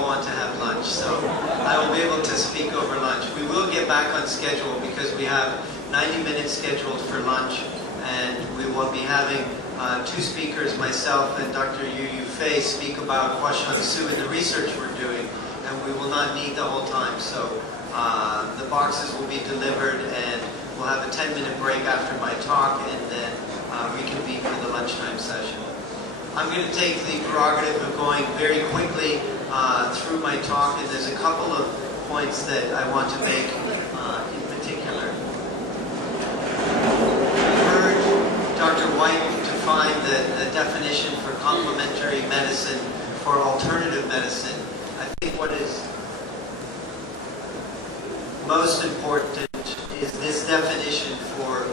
all want to have lunch, so I will be able to speak over lunch. We will get back on schedule because we have 90 minutes scheduled for lunch, and we will be having two speakers, myself and Dr. Yu Fei, speak about Huashan Su and the research we're doing, and we will not need the whole time. So the boxes will be delivered, and we'll have a 10-minute break after my talk, and then reconvene for the lunchtime session. I'm going to take the prerogative of going very quickly through my talk, and there's a couple of points that I want to make in particular. We heard Dr. White define the definition for complementary medicine, for alternative medicine. I think what is most important is this definition for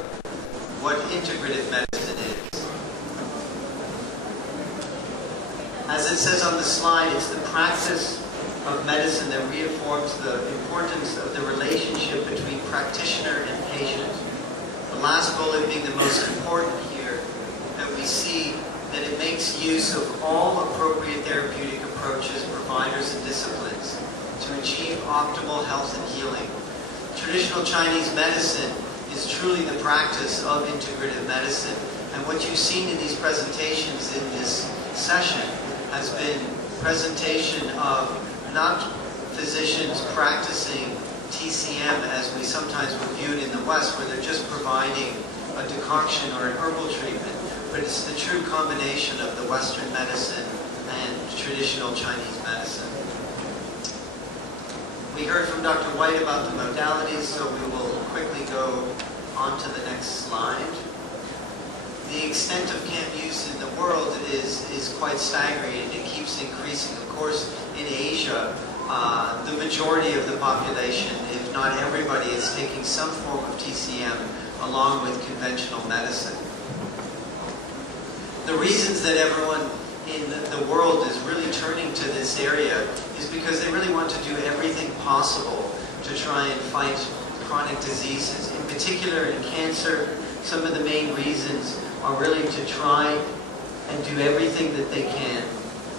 what integrative medicine is. As it says on the slide, it's the practice of medicine that reaffirms the importance of the relationship between practitioner and patient. The last bullet being the most important here, that we see that it makes use of all appropriate therapeutic approaches, providers, and disciplines to achieve optimal health and healing. Traditional Chinese medicine is truly the practice of integrative medicine. And what you've seen in these presentations in this session has been presentation of not physicians practicing TCM as we sometimes would view it in the West, where they're just providing a decoction or an herbal treatment, but it's the true combination of the Western medicine and traditional Chinese medicine. We heard from Dr. White about the modalities, so we will quickly go on to the next slide. The extent of CAM use in the world is quite staggering, and it keeps increasing. Of course, in Asia, the majority of the population, if not everybody, is taking some form of TCM along with conventional medicine. The reasons that everyone in the world is really turning to this area is because they really want to do everything possible to try and fight chronic diseases. In particular, in cancer, some of the main reasons are really to try and do everything that they can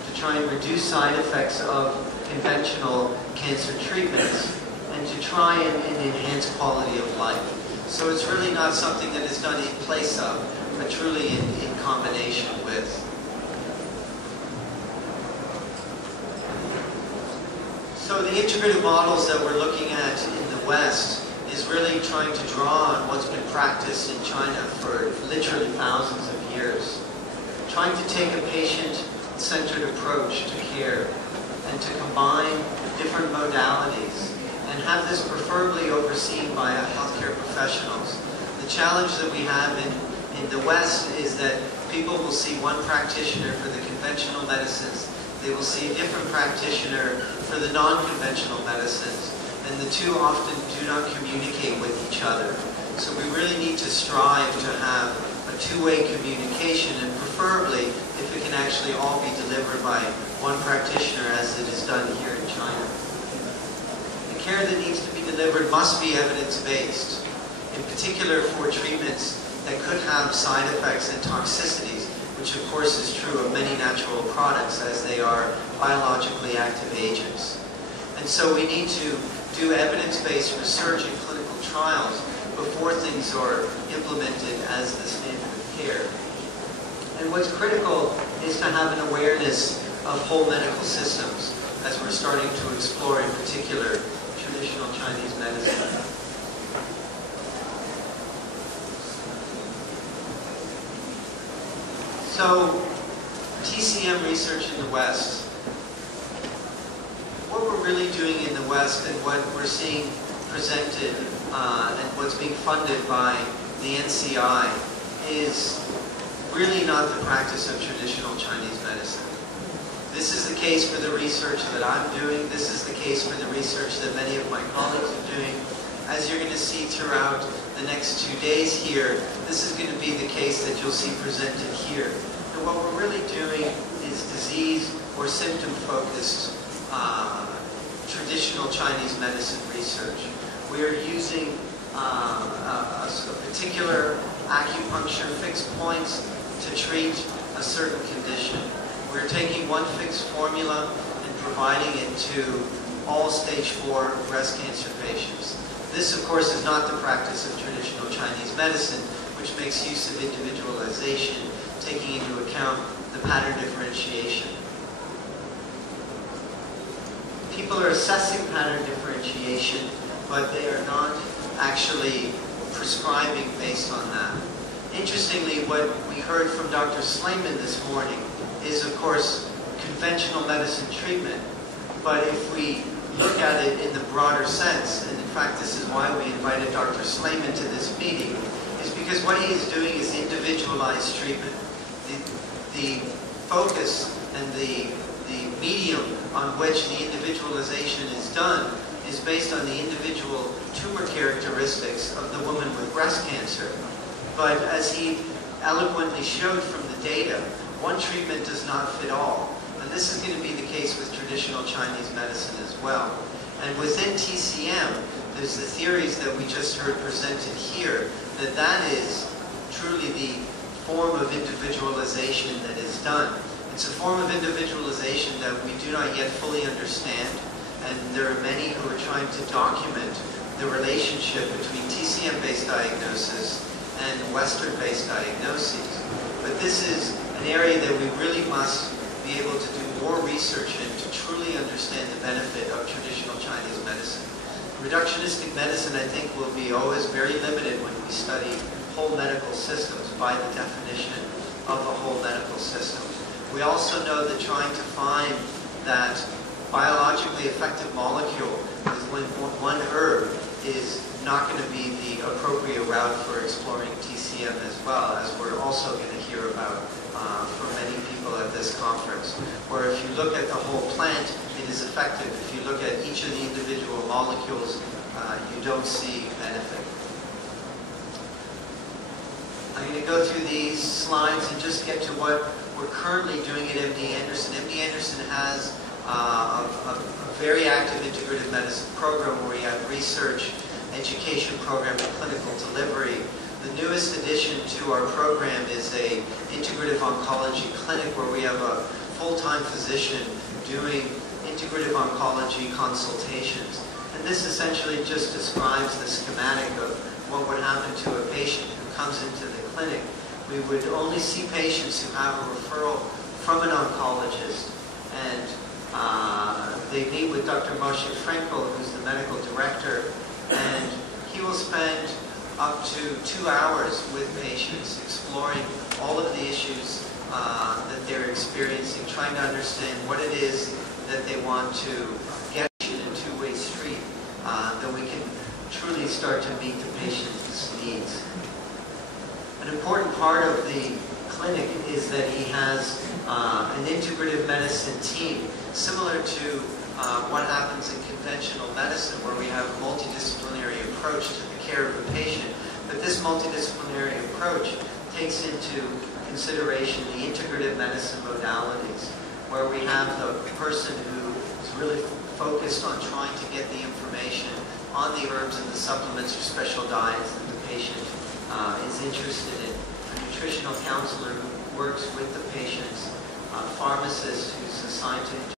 to try and reduce side effects of conventional cancer treatments and to try and enhance quality of life. So it's really not something that is done in place of, but truly in combination with. So the integrative models that we're looking at in the West is really trying to draw on what's been practiced in China for literally thousands of years. Trying to take a patient-centered approach to care and to combine different modalities and have this preferably overseen by healthcare professionals. The challenge that we have in the West is that people will see one practitioner for the conventional medicines, they will see a different practitioner for the non-conventional medicines, and the two often do not communicate with each other. So we really need to strive to have a two-way communication, and preferably if it can actually all be delivered by one practitioner as it is done here in China. The care that needs to be delivered must be evidence-based, in particular for treatments that could have side effects and toxicities, which of course is true of many natural products as they are biologically active agents. And so we need to do evidence-based research and clinical trials before things are implemented as the standard of care. And what's critical is to have an awareness of whole medical systems as we're starting to explore, in particular, traditional Chinese medicine. So, TCM research in the West. What we're really doing in the West and what we're seeing presented and what's being funded by the NCI is really not the practice of traditional Chinese medicine. This is the case for the research that I'm doing. This is the case for the research that many of my colleagues are doing. As you're going to see throughout the next 2 days here, this is going to be the case that you'll see presented here. And what we're really doing is disease or symptom-focused traditional Chinese medicine research. We are using a particular acupuncture fixed points to treat a certain condition. We're taking one fixed formula and providing it to all stage 4 breast cancer patients. This, of course, is not the practice of traditional Chinese medicine, which makes use of individualization, taking into account the pattern differentiation. People are assessing pattern differentiation, but they are not actually prescribing based on that. Interestingly, what we heard from Dr. Slayman this morning is, of course, conventional medicine treatment. But if we look at it in the broader sense, and in fact this is why we invited Dr. Slayman to this meeting, is because what he is doing is individualized treatment. The focus and the medium on which the individualization is done is based on the individual tumor characteristics of the woman with breast cancer. But as he eloquently showed from the data, one treatment does not fit all. And this is going to be the case with traditional Chinese medicine as well. And within TCM, there's the theories that we just heard presented here, that is truly the form of individualization that is done. It's a form of individualization that we do not yet fully understand, and there are many who are trying to document the relationship between TCM-based diagnosis and Western-based diagnoses. But this is an area that we really must be able to do more research in to truly understand the benefit of traditional Chinese medicine. Reductionistic medicine, I think, will be always very limited when we study whole medical systems by the definition of a whole medical system. We also know that trying to find that biologically effective molecule with one herb is not going to be the appropriate route for exploring TCM as well, as we're also going to hear about from many people at this conference. Where if you look at the whole plant, it is effective. If you look at each of the individual molecules, you don't see benefit. I'm going to go through these slides and just get to what we're currently doing at MD Anderson. MD Anderson has a very active integrative medicine program where we have research, education program, and clinical delivery. The newest addition to our program is a integrative oncology clinic where we have a full-time physician doing integrative oncology consultations. And this essentially just describes the schematic of what would happen to a patient who comes into the clinic. We would only see patients who have a referral from an oncologist, and they meet with Dr. Moshe Frankel, who's the medical director, and he will spend up to 2 hours with patients exploring all of the issues that they're experiencing, trying to understand what it is that they want to get in a two-way street, that we can truly start to meet the patient's needs. An important part of the clinic is that he has an integrative medicine team, similar to what happens in conventional medicine, where we have a multidisciplinary approach to the care of the patient. But this multidisciplinary approach takes into consideration the integrative medicine modalities, where we have the person who is really focused on trying to get the information on the herbs and the supplements or special diets that the patient is interested in. A nutritional counselor who works with the patients, a pharmacist who's assigned to